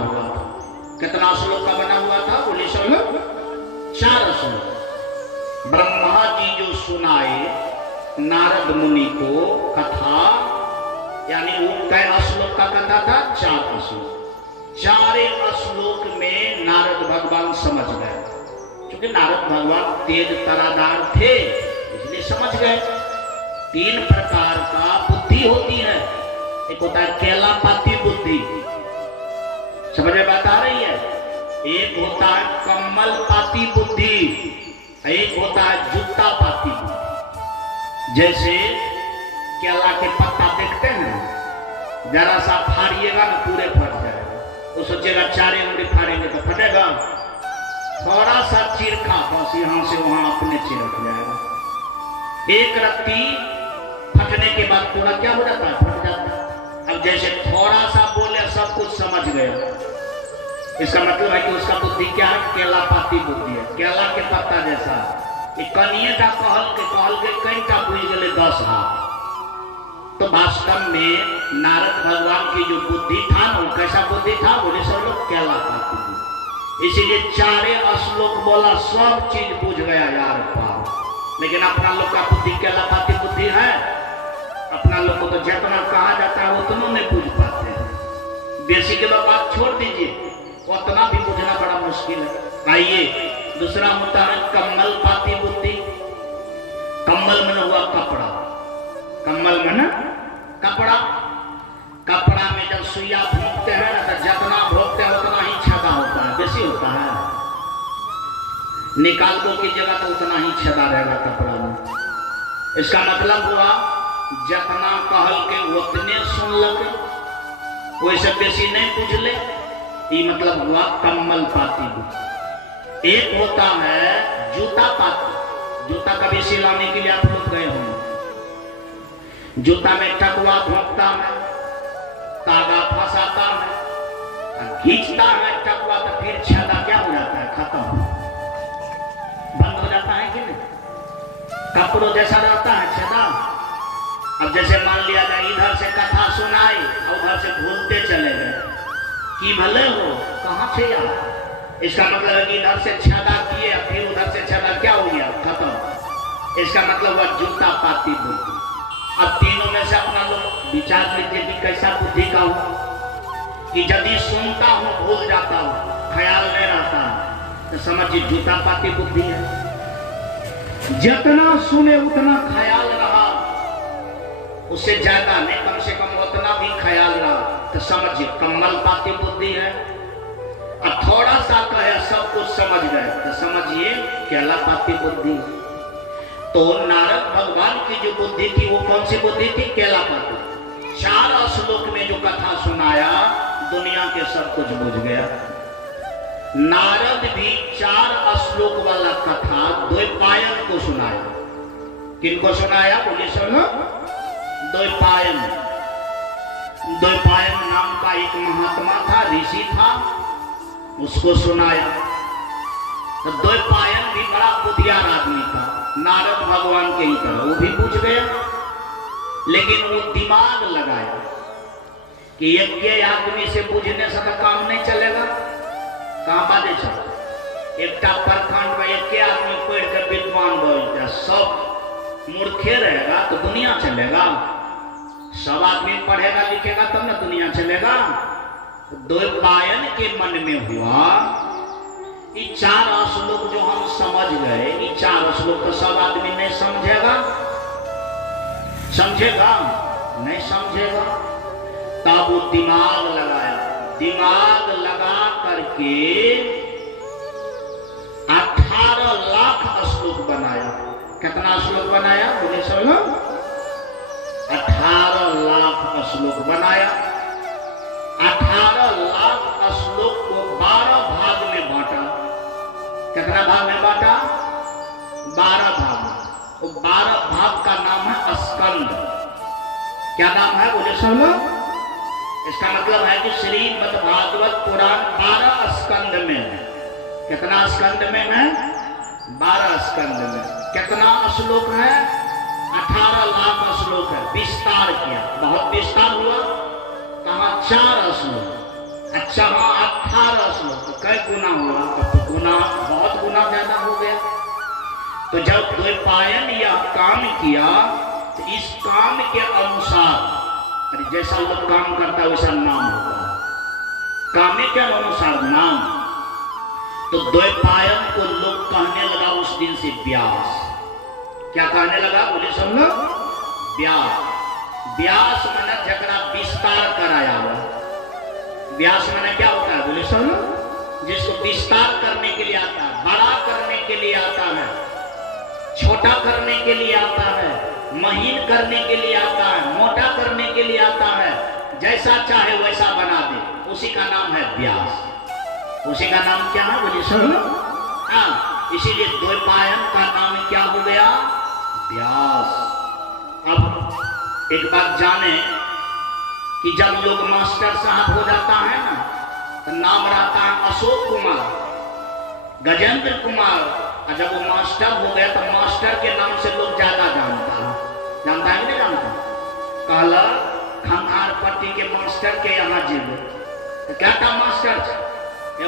हुआ था। कितना श्लोक का बना हुआ था? बोले श्लोक 4 श्लोक। ब्रह्मा जी जो सुनाए नारद मुनि को कथा, यानी वो कै श्लोक का कथा था? 4 श्लोक। 4 श्लोक में नारद भगवान समझ गए, क्योंकि नारद भगवान तेज तरादार थे इसलिए समझ गए। 3 प्रकार का बुद्धि होती है। एक होता है केला पाती बुद्धि, समझ में बात आ रही है? एक होता है कम्मल पाती बुद्धि, एक होता है जूता पाती बुद्धि। जैसे केला के पत्ता देखते हैं, जरा सा फाड़िएगा ना पूरे फट जाएगा, तो सोचेगा 4 उंगली फाड़ेंगे तो फटेगा, थोड़ा सा चीरखा बस यहां से वहां अपने चिरक जाएगा। एक रत्ती फटने के बाद पूरा क्या हो जाता है? फट जाता है। अब जैसे थोड़ा सा बोले सब कुछ समझ गया, इसका मतलब है कि उसका बुद्धि क्या है? केला पाती बुद्धि है, केला के पत्ता जैसा। कनिए का कहल के कई का बुझ गए 10 हाथ। तो वास्तव में नारद भगवान की जो बुद्धि था वो कैसा बुद्धि था? बोले सब लोग केला पाती बुद्धि। इसीलिए 4 श्लोक बोला, सब चीज बुझ गया यार पार। लेकिन अपना लोग का बुद्धि केला पाती बुद्धि है। अपना लोग को तो जितना कहा जाता है उतना नहीं बुझ पाते हैं। बेसी के लोग बात छोड़ दीजिए, उतना भी बुझना बड़ा मुश्किल है। आइए, दूसरा होता है कम्मल पाती बुद्धि। कम्मल मन हुआ कपड़ा, कम्मल मन कपड़ा। कपड़ा में जब सुइया भोंकते हैं ना, तो जितना भोंकते हैं उतना ही छेदा होता है, बेसी होता है। निकाल दो की जगह तो उतना ही छेदा रहेगा कपड़ा में। इसका मतलब हुआ जितना कहल के उतने सुन लगे, वैसे बेसी नहीं बुझ ले। ये मतलब हुआ कम्मल पाती बुद्धि। एक होता है जूता पाती। जूता कभी सिलाने के लिए आप लोग गए होंगे, जूता में टकवा भोंकता है, तागा फंसाता है, खींचता है टकवा, तो फिर छेदा क्या हो जाता है? खत्म, बंद हो जाता है कि नहीं? कपड़ों जैसा रहता है छेदा। अब जैसे मान लिया जाए इधर से कथा सुनाई और उधर से भूलते चले गए कि भले हो कहाँ थे यार। इसका मतलब है कि इधर से छेदा किए, फिर उधर से छेदा क्या हो गया? खत्म। इसका मतलब हुआ जूता पाती बुद्धि। अब तीनों में से अपना लोग विचार लीजिए कि कैसा बुद्धि का हो। कि यदि सुनता हूं भूल जाता हूं, ख्याल नहीं रहता, तो समझिए जूता पाती बुद्धि है। जितना सुने उतना ख्याल रहा, उससे ज्यादा नहीं, कम से कम उतना भी ख्याल रहा, तो समझिए कम्मल पाती बुद्धि है। अब थोड़ा सा कहे सब कुछ समझ गए, तो समझिए केला पाती बुद्धि। तो नारद भगवान की जो बुद्धि थी वो कौन सी बुद्धि थी? केला पाती। 4 श्लोक में जो कथा सुनाया, दुनिया के सब कुछ बुझ गया। नारद भी 4 श्लोक वाला कथा द्वैपायन को सुनाया। किनको सुनाया? बोले सुनो, द्वैपायन। द्वैपायन नाम का एक महात्मा था, ऋषि था, उसको सुनाया। तो द्वैपायन भी बड़ा बुद्धियार आदमी था, नारद भगवान के ही तरह। वो भी पूछ गया, लेकिन वो दिमाग लगाया कि एक के आदमी से पूछने से तो काम नहीं चलेगा। कहाँ बातें चल, एक प्रखंड में एक के आदमी पढ़ कर विद्वान बोलता, सब मूर्खे रहेगा तो दुनिया चलेगा। सब आदमी पढ़ेगा लिखेगा तब ना दुनिया चलेगा। द्वैपायन के मन में हुआ ये 4 श्लोक जो हम समझ गए, ये 4 श्लोक तो सब आदमी नहीं समझेगा। समझेगा? नहीं समझेगा। तब वो दिमाग लगाया, दिमाग लगा करके 18 लाख श्लोक बनाया। कितना श्लोक बनाया? बोले सब 18 लाख श्लोक बनाया। 18 लाख श्लोक को 12 भाग में बांटा। कितना भाग में बांटा? 12 भाग। वो 12 भाग का नाम है स्कंद। क्या नाम है? बोले सुनो। इसका मतलब है कि श्रीमद् भागवत पुराण 12 स्कंद में है। कितना स्कंद में है? 12 स्कंद में। कितना श्लोक है? 18 लाख श्लोक है। विस्तार किया, बहुत विस्तार हुआ। कहा 4 श्लोक। अच्छा हाँ 18 श्लोक, तो कई गुना हुआ, तब तो गुना बहुत गुना ज्यादा हो गया। तो जब द्वैपायन यह काम किया तो इस काम के अनुसार जैसा लोग काम करता है वैसा नाम होता है, काम के अनुसार नाम। तो द्वैपायन को लोग कहने लगा उस दिन से व्यास। क्या कहने लगा बोले सब लोग? व्यास। व्यास माने जकरा विस्तार कराया हुआ। व्यास माने क्या होता है बोले सब लोग? जिसको विस्तार करने के लिए आता है, बड़ा करने के लिए आता है, छोटा करने के लिए आता है, महीन करने के लिए आता है, मोटा करने के लिए आता है, जैसा चाहे वैसा बना दे, उसी का नाम है व्यास। उसी का नाम क्या है बोलिए सब? हाँ, इसीलिए द्वैपायन का नाम क्या हो गया? व्यास। अब एक बात जाने कि जब लोग मास्टर साहब हो जाता है ना, तो नाम रहता है अशोक कुमार, गजेंद्र कुमार, और जब वो मास्टर हो गया तो मास्टर के नाम से लोग ज्यादा जानता है। जानता है कि नहीं जानता? कहला खंखार पट्टी के मास्टर के यहाँ जीव तो क्या था मास्टर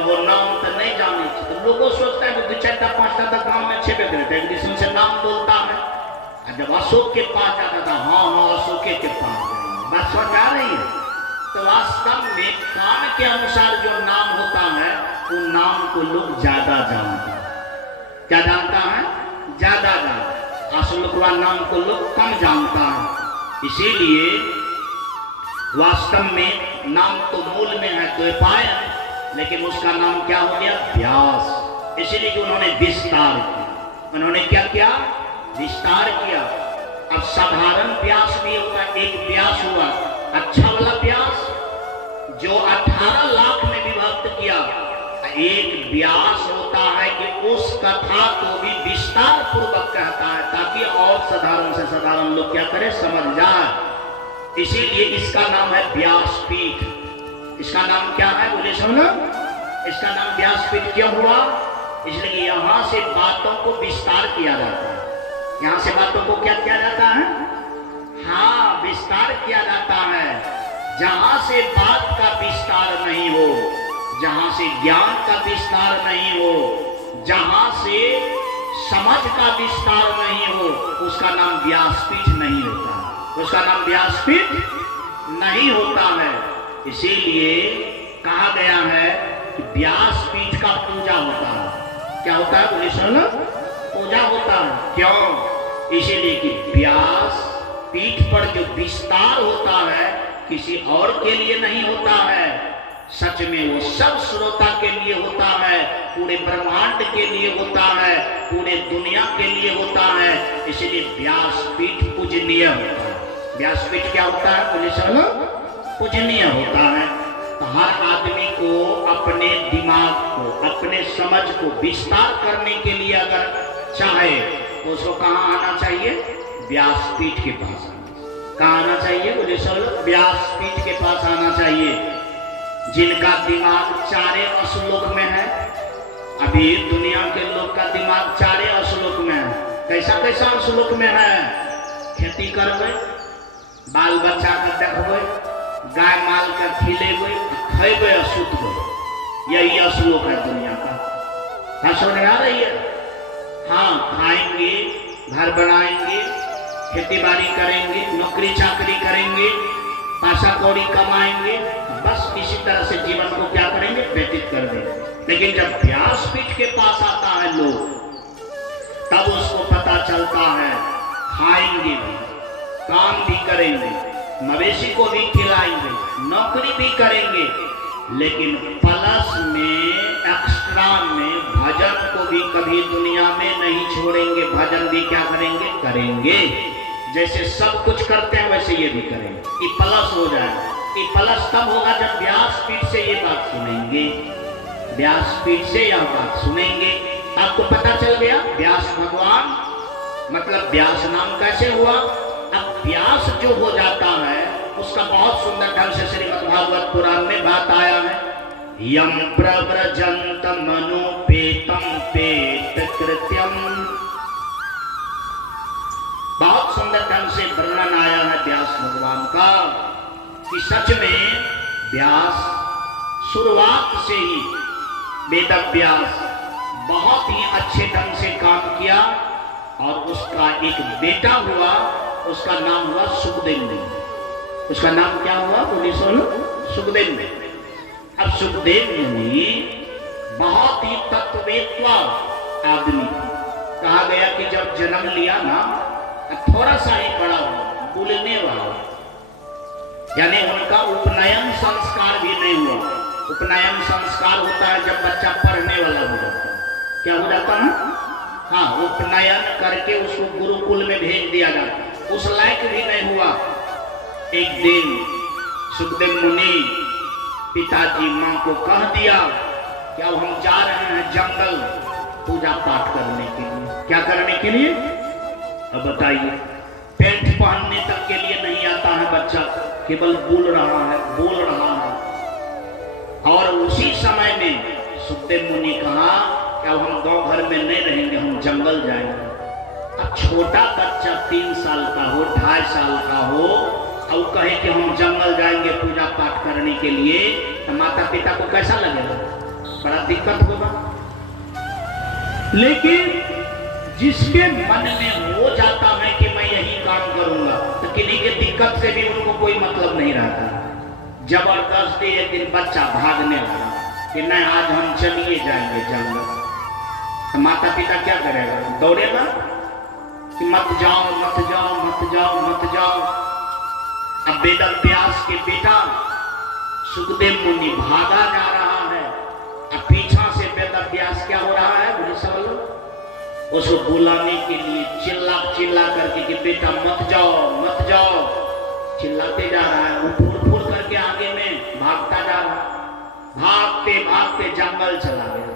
वो नाम तो नहीं जाने, तो लोगों सोचता है कि 2-4 5 तक गांव में छेपे करते हैं, एक से नाम बोलता है। और जब अशोक के पास जाता था, हाँ हाँ अशोक के पास बात समझ आ रही है। तो वास्तव में काम के अनुसार जो नाम होता है वो नाम को लोग ज्यादा जानता है। क्या जानता है? ज्यादा जानता। अशोक का नाम को लोग कम जानता है। इसीलिए वास्तव में नाम तो मूल में है द्वैपायन, लेकिन उसका नाम क्या हो गया? व्यास। इसीलिए कि उन्होंने विस्तार किया। उन्होंने क्या किया? विस्तार किया। अब साधारण व्यास भी होगा, एक व्यास हुआ अच्छा वाला व्यास जो 18 लाख में विभक्त किया। एक व्यास होता है कि उस कथा को भी विस्तार पूर्वक कहता है ताकि और साधारण से साधारण लोग क्या करें, समझ जाए। इसीलिए इसका नाम है व्यासपीठ। इसका नाम क्या है बोले सब लोग? इसका नाम व्यासपीठ क्यों हुआ? इसलिए यहाँ से बातों को विस्तार किया जाता है। यहाँ से बातों को क्या किया जाता है? हाँ, विस्तार किया जाता है। जहाँ से बात का विस्तार नहीं हो, जहाँ से ज्ञान का विस्तार नहीं हो, जहाँ से समझ का विस्तार नहीं हो, उसका नाम व्यासपीठ नहीं होता। उसका नाम व्यासपीठ नहीं होता है। इसीलिए कहा गया है कि व्यासपीठ का पूजा होता है। क्या होता है बोले सुन? पूजा होता है। क्यों? इसीलिए कि व्यास पीठ पर जो विस्तार होता है किसी और के लिए नहीं होता है, सच में वो सब श्रोता के लिए होता है, पूरे ब्रह्मांड के लिए होता है, पूरे दुनिया के लिए होता है। इसलिए व्यासपीठ पूजनीय होता है। व्यासपीठ क्या होता है बोले सब? पूजनीय होता है। तो हर आदमी को अपने दिमाग को, अपने समझ को विस्तार करने के लिए अगर चाहे तो उसको कहाँ आना चाहिए? व्यासपीठ के पास। कहाँ आना चाहिए बोले सब? व्यासपीठ के पास आना चाहिए। जिनका दिमाग 4 श्लोक में है, अभी दुनिया के लोग का दिमाग 4 श्लोक में है। कैसा कैसा श्लोक में है? खेती करबे, बाल बच्चा के देखबे, गाय माल के खिलेबे, खेबे और सुतबे। यही श्लोक है दुनिया का। समझ आ रही है? हाँ, खाएंगे, घर बनाएंगे, खेती बाड़ी करेंगे, नौकरी चाकरी करेंगे, पैसा कौड़ी कमाएंगे, बस इसी तरह से जीवन को क्या करेंगे? व्यतीत कर देंगे। लेकिन जब व्यासपीठ के पास आता है लोग, तब उसको पता चलता है खाएंगे भी, काम भी करेंगे, मवेशी को भी खिलाएंगे, नौकरी भी करेंगे, लेकिन प्लस में एक्स्ट्रा में भजन को भी कभी दुनिया में नहीं छोड़ेंगे। भजन भी क्या करेंगे? करेंगे। जैसे सब कुछ करते हैं वैसे ये भी करेंगे। ये प्लस हो जाएगा। ये प्लस तब होगा जब व्यासपीठ से ये बात सुनेंगे। व्यासपीठ से यह बात सुनेंगे। आपको पता चल गया व्यास भगवान मतलब व्यास नाम कैसे हुआ? अब व्यास जो हो जाता है उसका बहुत सुंदर ढंग से श्रीमद्भागवत पुराण में बात आया है। यम प्रव्रजंत मनोपेतम पेत कृत्यम, बहुत सुंदर ढंग से वर्णन आया है व्यास भगवान का कि सच में व्यास शुरुआत से ही वेदव्यास बहुत ही अच्छे ढंग से काम किया और उसका एक बेटा हुआ, उसका नाम हुआ सुखदेव मुनि। उसका नाम क्या हुआ? बोलिए सुनो, सुखदेव मुनि। अब सुखदेव मुनि बहुत ही तत्ववेत्ता आदमी, कहा गया कि जब जन्म लिया ना थोड़ा सा ही बड़ा हुआ, बोलने वाला, यानी उनका उपनयन संस्कार भी नहीं हुआ। उपनयन संस्कार होता है जब बच्चा पढ़ने वाला हो जाता है। क्या हो जाता है? हाँ, उपनयन करके उसको गुरुकुल में भेज दिया जाता है। उस लायक भी नहीं हुआ। एक दिन सुखदेव मुनि पिताजी माँ को कह दिया कि अब हम जा रहे हैं जंगल पूजा पाठ करने के लिए। क्या करने के लिए? अब बताइए, पैंट पहनने तक के लिए नहीं आता है बच्चा, केवल बोल रहा है। और उसी समय में सुखदेव मुनि कहा कि अब हम गांव घर में नहीं रहेंगे, हम जंगल जाएंगे। अब छोटा बच्चा 3 साल का हो, 2.5 साल का हो, और कहे कि हम जंगल जाएंगे पूजा पाठ करने के लिए, तो माता पिता को कैसा लगेगा? बड़ा दिक्कत होगा। लेकिन जिसके मन में हो जाता है कि मैं यही काम करूंगा, तो किन्हीं के दिक्कत से भी उनको कोई मतलब नहीं रहता। जबरदस्ती एक दिन बच्चा भागने लगा कि नहीं आज हम चलिए जाएंगे जंगल, तो माता पिता क्या करेगा? दौड़ेगा कि मत जाओ मत जाओ मत जाओ मत जाओ। अब वेदव्यास के बेटा सुखदेव मुनि भागा जा रहा है, अब पीछा से वेदव्यास क्या हो रहा है? बोले सब लोग उसको बुलाने के लिए चिल्ला करके कि बेटा मत जाओ मत जाओ, चिल्लाते जा रहा है। वो फूल करके आगे में भागता जा रहा है। भागते भागते जंगल चला गया।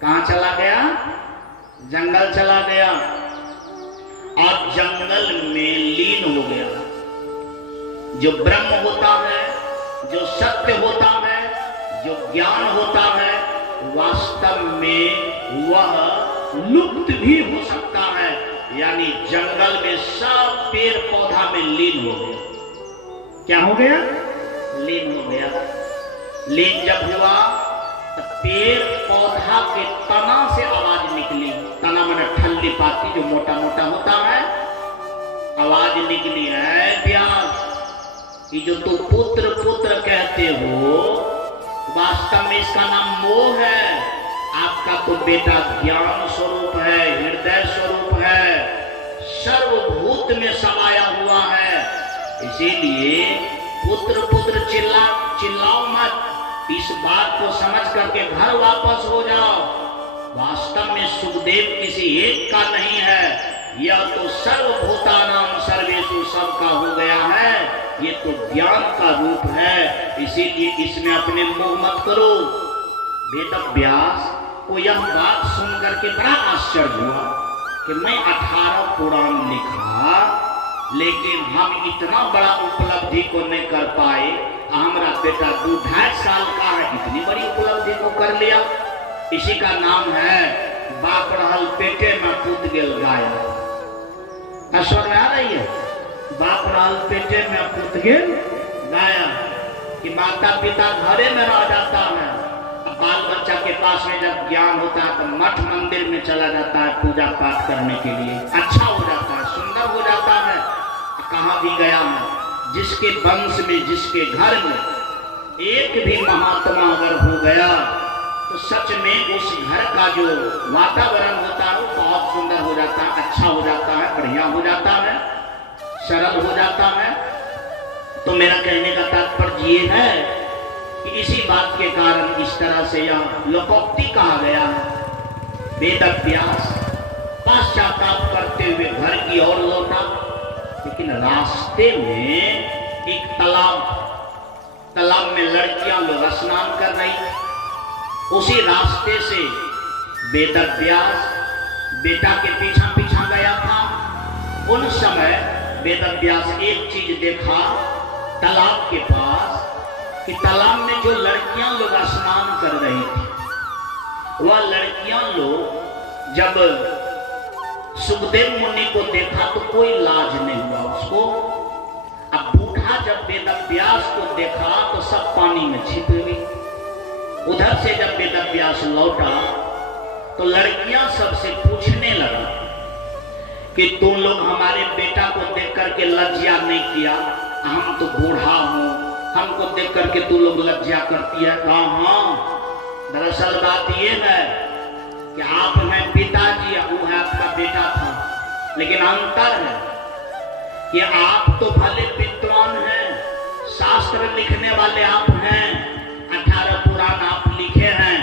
कहाँ चला गया? जंगल चला गया और जंगल में लीन हो गया। जो ब्रह्म होता है, जो सत्य होता है, जो ज्ञान होता है, वास्तव में वह लुप्त भी हो सकता है। यानी जंगल में सब पेड़ पौधा में लीन हो गया। क्या हो गया? लीन हो गया। लीन जब हुआ तो पेड़ पौधा के तना से आवाज निकली। तना माने ठल्ली पाती जो मोटा मोटा होता है, आवाज निकली है, व्यास ये जो तू पुत्र पुत्र कहते हो, वास्तव में इसका नाम मोह है। आपका तो बेटा ज्ञान स्वरूप है, हृदय स्वरूप है, सर्वभूत में समाया हुआ है। इसीलिए पुत्र पुत्र चिल्लाओ मत। इस बात को समझ करके घर वापस हो जाओ। वास्तव में सुखदेव किसी एक का नहीं है, यह तो सर्वभूतानाम सर्वेषु सबका हो गया है। ये तो ज्ञान का रूप है, इसीलिए इसमें अपने मोह मत करो। वेदव्यास को यह बात सुन करके बड़ा आश्चर्य हुआ कि मैं 18 पुराण लिखा, लेकिन हम इतना बड़ा उपलब्धि को नहीं कर पाए। हमारा बेटा 2-2.5 साल का है, इतनी बड़ी उपलब्धि को कर लिया। इसी का नाम है बाप रहल पेटे में पूत गेल गाया। असर में आ रही है? बाप रहल पेटे में पूत गेल गाया, कि माता पिता घरे में रह जाता है, बाल बच्चा के पास में जब ज्ञान होता है तो मठ मंदिर में चला जाता है पूजा पाठ करने के लिए। अच्छा हो जाता है, सुंदर हो जाता है। कहाँ भी गया मैं, जिसके वंश में, जिसके घर में एक भी महात्मा अगर हो गया तो सच में उस घर का जो वातावरण होता है वो बहुत सुंदर हो जाता है, अच्छा हो जाता है, बढ़िया हो जाता है, सरल हो जाता है। तो मेरा कहने का तात्पर्य ये है कि इसी बात के कारण इस तरह से यह लोकोक्ति कहा गया है। वेदव्यास पश्चाताप करते हुए घर की ओर लौटा, लेकिन रास्ते में एक तालाब में लड़कियां लोग स्नान कर रही। उसी रास्ते से वेदव्यास बेटा के पीछा पीछा गया था। उन समय वेदव्यास एक चीज देखा तालाब के पास, कि तालाब में जो लड़कियां लोग स्नान कर रही थी, वह लड़कियां लोग जब सुखदेव मुनि को देखा तो कोई लाज नहीं हुआ उसको। अब बूढ़ा जब वेदव्यास को देखा तो सब पानी में छिप गई। उधर से जब वेदव्यास लौटा तो लड़कियां सबसे पूछने लगा कि तुम लोग हमारे बेटा को देख करके लज्जा नहीं किया, हम तो बूढ़ा हूं, हमको देख करके तू लोग लज्जा करती है। कहा हाँ, दरअसल बात ये है कि आप हैं पिताजी, वो है आपका बेटा था, लेकिन अंतर है कि आप तो भले विद्वान हैं, शास्त्र लिखने वाले आप हैं, 18 पुराण आप लिखे हैं,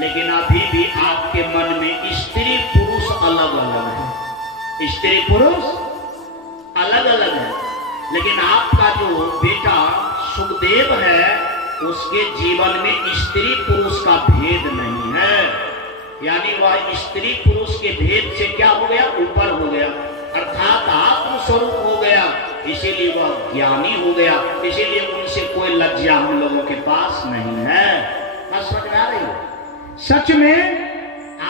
लेकिन अभी भी आपके मन में स्त्री पुरुष अलग अलग है। स्त्री पुरुष अलग अलग है, लेकिन आपका जो बेटा सुखदेव है उसके जीवन में स्त्री पुरुष का भेद नहीं है, यानी वह स्त्री पुरुष के भेद से क्या हो गया, ऊपर हो गया, अर्थात आत्म स्वरूप हो गया, इसीलिए वह ज्ञानी हो गया, इसीलिए उनसे कोई लज्जा हम लोगों के पास नहीं है। बस समझ में आ रही है? सच में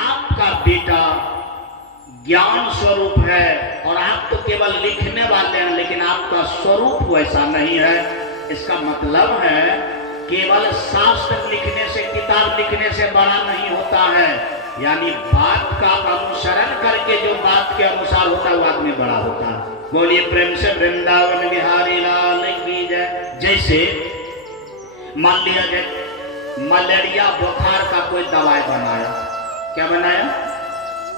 आपका बेटा ज्ञान स्वरूप है और आप तो केवल लिखने वाले हैं, लेकिन आपका स्वरूप वैसा नहीं है। इसका मतलब है केवल शास्त्र लिखने से, किताब लिखने से बड़ा नहीं होता है, यानी बात का अनुसरण करके जो बात के अनुसार होता है वो आदमी बड़ा होता है। बोलिए प्रेम से वृंदावन बिहारी लाल की जय। जैसे मान लिया जाए मलेरिया बुखार का कोई दवाई बनाया, क्या बनाया?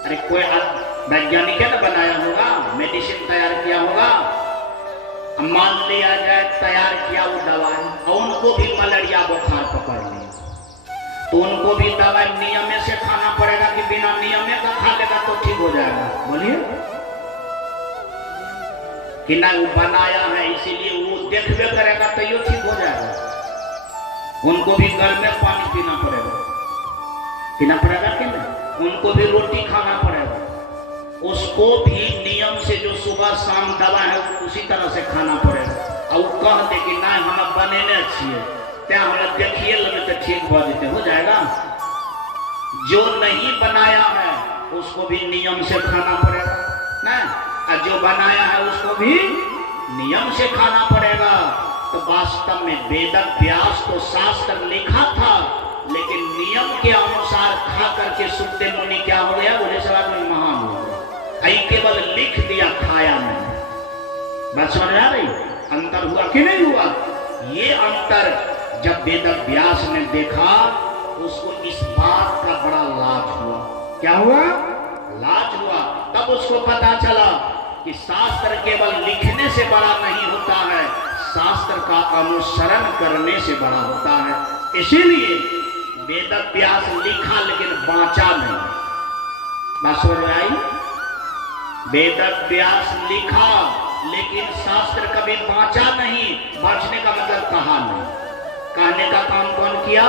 अरे कोई वैज्ञानिक है ना बनाया होगा, मेडिसिन तैयार किया होगा। मान लिया जाए तैयार किया वो दवाई और उनको भी मलेरिया बुखार पकड़ लिया, तो उनको भी दवाई नियम से खाना पड़ेगा कि बिना नियम का खा लेगा तो ठीक हो जाएगा? बोलिए कि ना, वो बनाया है इसीलिए वो देखबे करेगा तो ये ठीक हो जाएगा। उनको भी गर्म में पानी पीना पड़ेगा कि नहीं? उनको भी रोटी खाना पड़ेगा, उसको भी नियम से जो सुबह शाम दवा है उसी तरह से खाना पड़ेगा। और वो कहते कि ना हम बनेने अच्छी है, त्या हम देखिए लगे तो ठीक हो जाते, हो जाएगा। जो नहीं बनाया है उसको भी नियम से खाना पड़ेगा ना, और जो बनाया है उसको भी नियम से खाना पड़ेगा। तो वास्तव में वेद व्यास तो शास्त्र लिखा था, लेकिन नियम के अनुसार खा करके सुखदेव मुनि क्या हो गया, बोले सवाल में महान हो गया। केवल लिख दिया, खाया नहीं। बात समझ आ रही? अंतर हुआ कि नहीं हुआ? ये अंतर जब वेद व्यास ने देखा उसको इस बात का बड़ा लाज हुआ। क्या हुआ? लाज हुआ। तब उसको पता चला कि शास्त्र केवल लिखने से बड़ा नहीं होता है, शास्त्र का अनुसरण करने से बड़ा होता है। इसीलिए वेद व्यास लिखा लेकिन बांचा नहीं। बात समझ में आई? वेद व्यास लिखा लेकिन शास्त्र कभी बांचा नहीं। बांचने का मतलब कहा नहीं। कहने का काम कौन किया?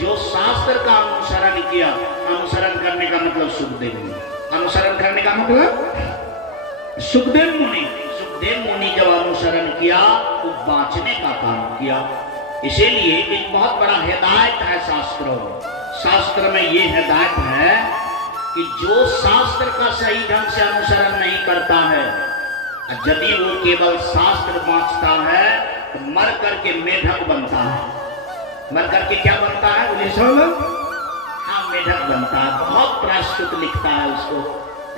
जो शास्त्र का अनुसरण किया। अनुसरण करने का मतलब सुखदेव मुनि। अनुसरण करने का मतलब सुखदेव मुनि। सुखदेव मुनि जब अनुसरण किया तो बांचने का काम किया। इसीलिए एक बहुत बड़ा हिदायत है शास्त्रों में। शास्त्र में ये हिदायत है कि जो शास्त्र का सही ढंग से अनुसरण नहीं करता है, यदि वो केवल शास्त्र बांचता है तो मर करके मेढक बनता है। मर करके क्या बनता है? हाँ, मेढक बनता है। बहुत प्रायश्चित लिखता है उसको,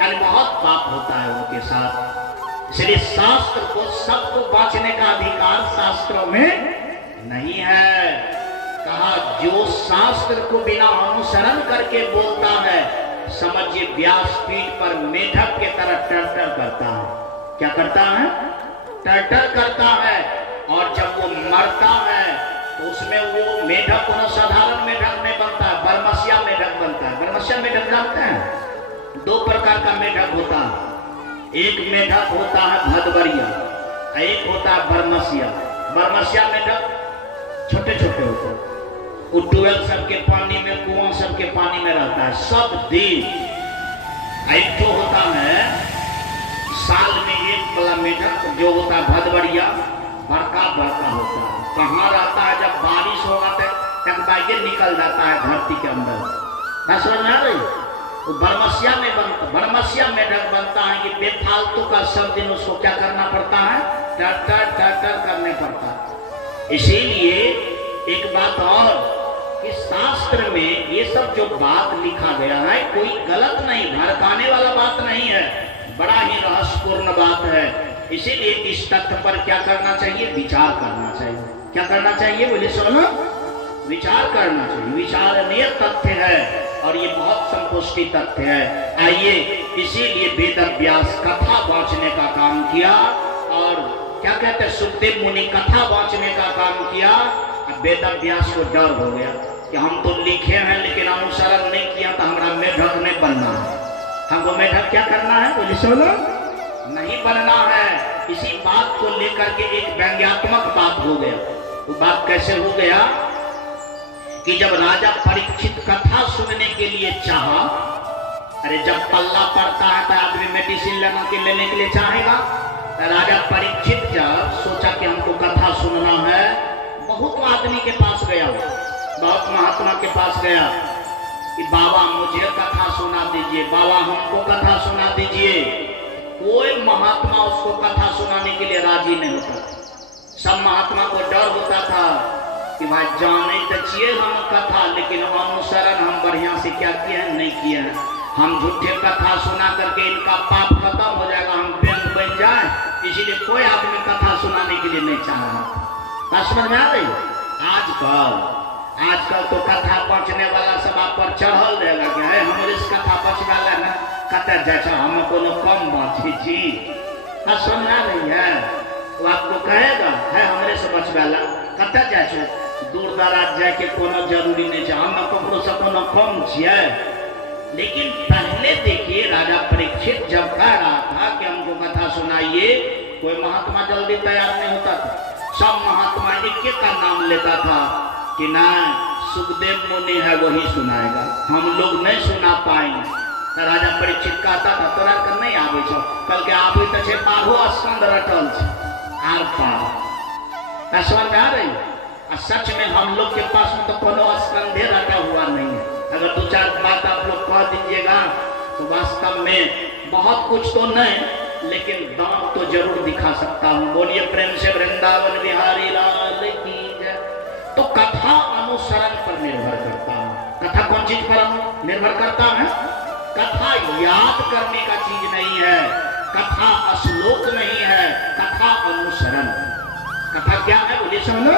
यानी बहुत पाप होता है उनके साथ। इसलिए शास्त्र को, सबको बांचने का अधिकार शास्त्रों में नहीं है। कहा जो शास्त्र को बिना अनुसरण करके बोलता है, समझिए व्यासपीठ पर मेढक के तरह टर्टर करता है। क्या करता है? टर्टर करता है। और जब वो मरता है तो उसमें वो मेढक को साधारण मेढक नहीं बनता है, बरमसिया मेढक बनता है। बरमसिया मेढक जानते हैं? दो प्रकार का मेढक होता है। एक मेढक होता है भदवरिया, एक होता है बरमसिया। बरमसिया मेढक छोटे छोटे होते हैं, वो ट्यूबवेल सबके पानी में, कुआं सबके पानी में रहता है सब दिन। एक तो होता है साल में एक वाला मेढक जो होता है भदवरिया, बड़का बड़का होता है। कहाँ रहता है? जब बारिश होगा तो टकबाइए निकल जाता है धरती के अंदर। ना समझ में आ रही? तो बरमसिया में बनता, बरमसिया मेढक बनता है कि बेफालतू का सब दिन उसको क्या करना पड़ता है? टर्टर टर्टर करने पड़ता है। इसीलिए एक बात और कि शास्त्र में ये सब जो बात लिखा गया है कोई गलत नहीं, भड़काने वाला बात नहीं है, बड़ा ही रहस्यपूर्ण बात है। इसीलिए इस तथ्य पर क्या करना चाहिए? विचार करना चाहिए। क्या करना चाहिए? बोले सुनो, विचार करना चाहिए। विचारणीय तथ्य है और ये बहुत संपुष्टि तथ्य है। आइए, इसीलिए वेद व्यास कथा वाचने का काम किया और क्या कहते हैं, सुखदेव मुनि कथा वाचने का काम किया। वेद व्यास को डर हो गया कि हम तो लिखे हैं लेकिन अनुसरण नहीं किया तो हमारा मेढक नहीं बनना है। हमको मेढक क्या करना है? बोले सुनो, नहीं बनना है। इसी बात को लेकर के एक व्यंग्यात्मक बात हो गया। वो बात कैसे हो गया कि जब राजा परीक्षित कथा सुनने के लिए चाहा, अरे जब पल्ला पड़ता है तो आदमी मेडिसिन लेने के लिए चाहेगा। तो राजा परीक्षित जब सोचा कि हमको कथा सुनना है, बहुत आदमी के पास गया, बहुत महात्मा के पास गया कि बाबा मुझे कथा सुना दीजिए, बाबा हमको कथा सुना दीजिए। कोई महात्मा उसको कथा सुनाने के लिए राजी नहीं होता। सब महात्मा को डर होता था कि भाई जाने तो चाहिए हम कथा, लेकिन अनुसरण हम बढ़िया से क्या किए हैं, नहीं किए हैं। हम झूठे कथा सुना करके इनका पाप खत्म हो जाएगा, हम व्यंग बन जाए, इसीलिए कोई आदमी कथा सुनाने के लिए नहीं चाह रहा। समझ में आ रही? आजकल तो कथा पहुंचने वाला सब आप पर चढ़ल रहेगा कि है हमारे इस कथा पहुंचने वाला ना कथा जैसा हम को कम बात जी समझ आ रही है। तो आपको कहेगा है हमारे से बचवाला कथा जाए दूर दराज जाए के कोनो जरूरी नहीं है, हम ककरो से कोनो कम छिए। लेकिन पहले देखिए राजा परीक्षित जब कह रहा था कि हमको कथा सुनाइए, कोई महात्मा जल्दी तैयार नहीं होता था। सब महात्मा एक का नाम लेता था कि ना सुखदेव मुनि है वही सुनाएगा, हम लोग नहीं सुना पाएंगे। तो राजा परीक्षित कहता था तोरा कर नहीं आवे छो, कल के आवे तो छे 12 स्कंद रटल छे आर पार। समझ आ रही? सच में हम लोग के पास में तो कोनो स्कंधे रटा हुआ नहीं है। अगर 2-4 बात आप लोग कह दीजिएगा तो वास्तव में बहुत कुछ तो नहीं, लेकिन दांत तो जरूर दिखा सकता हूँ। बोलिए प्रेम से वृंदावन बिहारी लाल की जय। तो कथा अनुसरण पर निर्भर करता है। कथा कौन चीज पर निर्भर करता है? कथा याद करने का चीज नहीं है, कथा श्लोक नहीं है, कथा अनुसरण। कथा क्या है? बोलिए सुनो,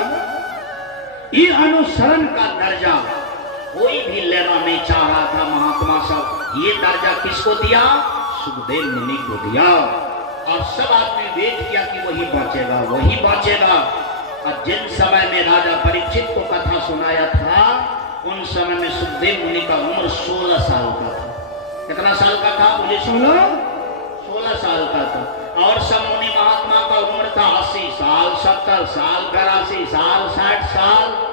ये अनुसरण का दर्जा कोई भी लेना नहीं चाह रहा था महात्मा सब। ये दर्जा किसको दिया? सुखदेव मुनि को दिया। और सब आदमी वेट किया कि वही बचेगा, वही बचेगा। और जिन समय में राजा परीक्षित को कथा सुनाया था, उन समय में सुखदेव मुनि का उम्र 16 साल का था। कितना साल का था? बोलिए सुनो, 16 साल का था। और सब मुनि महात्मा का उम्र था 80 साल, 70 साल, 82 साल, 60 साल।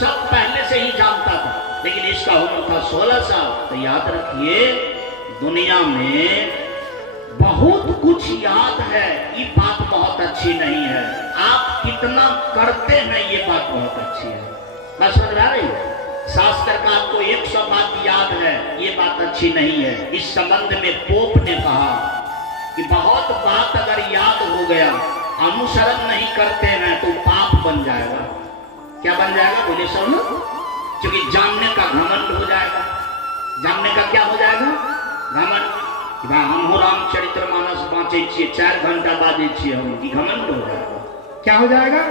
सब पहले से ही जानता था, लेकिन इसका उम्र था 16 साल। तो याद रखिए, दुनिया में बहुत कुछ याद है, ये बात बहुत अच्छी नहीं है। आप कितना करते हैं ये बात बहुत अच्छी है। बस समझ आ रही है? शास्त्र का आपको 100 बात याद है, ये बात अच्छी नहीं है। इस संबंध में पोप ने कहा कि बहुत बात अगर याद हो गया, अनुसरण नहीं करते हैं तो पाप बन जाएगा। क्या बन जाएगा? बोलिए सुनो, क्योंकि जानने का घमंड हो जाएगा। जानने का क्या हो जाएगा? घमंड। हम रामचरितमानस बाँचे छिए, 4 घंटा बाजे छिए हम, की घमंड हो जाएगा। क्या हो जाएगा?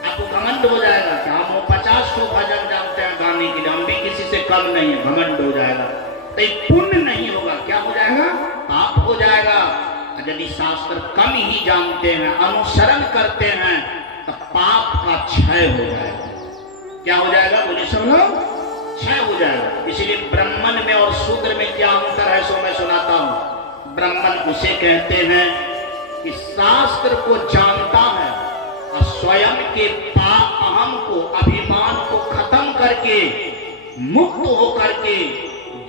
आपको घमंड हो जाएगा कि हम 50 भजन जानते हैं गाने के लिए, हम भी किसी से कम नहीं है, घमंड हो जाएगा। तो पुण्य नहीं होगा, क्या हो जाएगा? पाप हो जाएगा। यदि शास्त्र कम ही जानते हैं, अनुसरण करते हैं, तो पाप का क्षय हो जाएगा। क्या हो जाएगा? बोलिए सुनो, क्षय हो जाएगा। इसलिए ब्राह्मण में और शूद्र में क्या अंतर है सो मैं सुनाता हूं। ब्राह्मण उसे कहते हैं कि शास्त्र को जानता है और स्वयं के अहम को, अभिमान को खत्म करके, मुक्त होकर के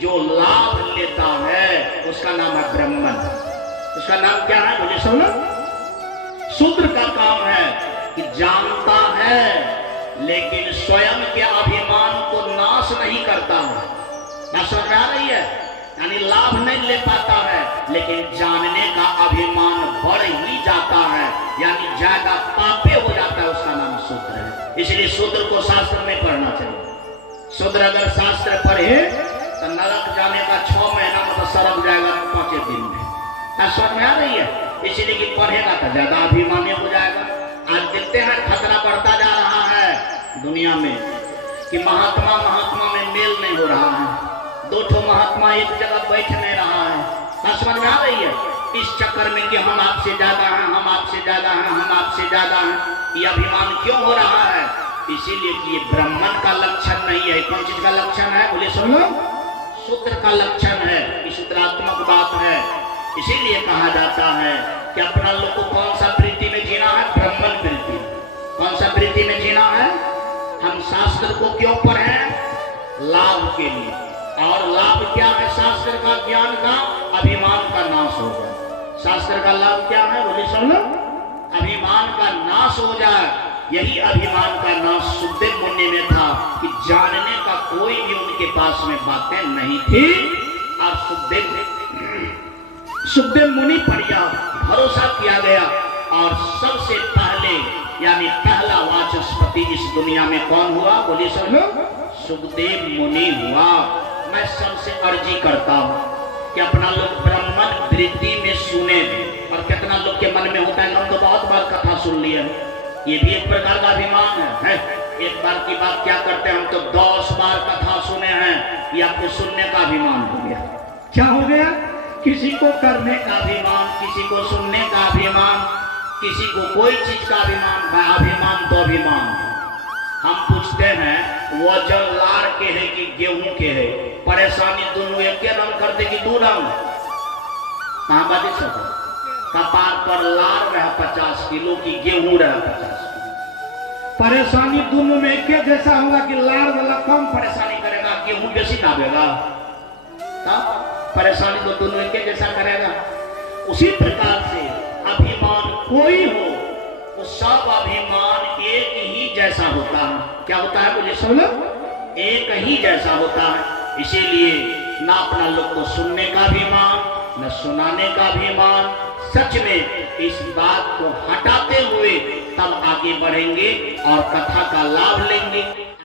जो लाभ लेता है उसका नाम है ब्राह्मण। उसका नाम क्या है? बोलिए सुनो, शूद्र का काम है कि जानता है लेकिन स्वयं के अभिमान को नाश नहीं करता है। ना समझ आ रही है? यानी लाभ नहीं ले पाता है, लेकिन जानने का अभिमान बढ़ ही जाता है, यानी ज्यादा पापे हो जाता है, उसका नाम शूद्र है। इसलिए शूद्र को शास्त्र में पढ़ना चाहिए। शूद्र अगर शास्त्र पढ़े तो नरक जाने का 6 महीना मतलब सड़क जाएगा 5 दिन में। समझ में आ रही है? इसीलिए कि पढ़ेगा तो ज्यादा अभिमानी हो जाएगा। आज देखते हैं खतरा बढ़ता जा रहा है दुनिया में कि महात्मा में मेल नहीं हो रहा है। 2 महात्मा एक जगह बैठ नहीं रहा है। समझ में आ रही है? इस चक्कर में कि हम आपसे ज्यादा हैं, हम आपसे ज्यादा हैं, हम आपसे ज्यादा हैं, ये अभिमान क्यों हो रहा है? इसीलिए कि ये ब्राह्मण का लक्षण नहीं है। कौन चीज का लक्षण है? बोले सुन लो, शूद्र का लक्षण है। ये शूद्रात्मक बात है। इसीलिए कहा जाता है कि अपना लोग को कौन सा वृत्ति में जीना है? ब्राह्मण वृत्ति। कौन सा वृत्ति में जीना है? हम शास्त्र को क्यों पढ़ें? लाभ के लिए। और लाभ क्या है शास्त्र का? ज्ञान का, अभिमान का नाश हो जाए। शास्त्र का लाभ क्या है? बोले सुन लो, अभिमान का नाश हो जाए। यही अभिमान का नाश सुखदेव मुनि में था कि जानने का कोई भी उनके पास में बातें नहीं थी। और सुखदेव मुनि पर यह भरोसा किया गया। और सबसे पहले यानी पहला वाचस्पति इस दुनिया में कौन हुआ? बोलिए सब लोग, सुखदेव मुनि हुआ। मैं सबसे अर्जी करता हूँ कि अपना लोग ब्राह्मण वृत्ति में सुने। और कितना लोग के मन में होता है, हम तो बहुत बार कथा सुन लिए, ये भी एक प्रकार का अभिमान है। एक बार की बात क्या करते हैं, हम तो 10 बार कथा सुने हैं, ये आपको सुनने का अभिमान हो गया। क्या हो गया? किसी को करने का अभिमान, किसी को सुनने का अभिमान, किसी को कोई चीज का अभिमान। अभिमान तो अभिमान है। हम पूछते हैं वजन लार के है कि गेहूं के है? परेशानी दोनों एक रंग करते कि 2 रंग? कहाँ बात सको? कपार पर लार रहा 50 किलो की गेहूं रहा 50 किलो। परेशानी दोनों में एक जैसा होगा कि लार वाला कम परेशानी करेगा, गेहूं बेसी दाबेगा? परेशानी तो दोनों एक जैसा करेगा। उसी प्रकार से अभिमान कोई हो तो सब अभिमान एक ही जैसा होता है। क्या होता है? बोलिए सब लोग, एक ही जैसा होता है। इसीलिए ना अपना लोग को सुनने का अभिमान, न सुनाने का अभिमान। सच में इस बात को हटाते हुए तब आगे बढ़ेंगे और कथा का लाभ लेंगे।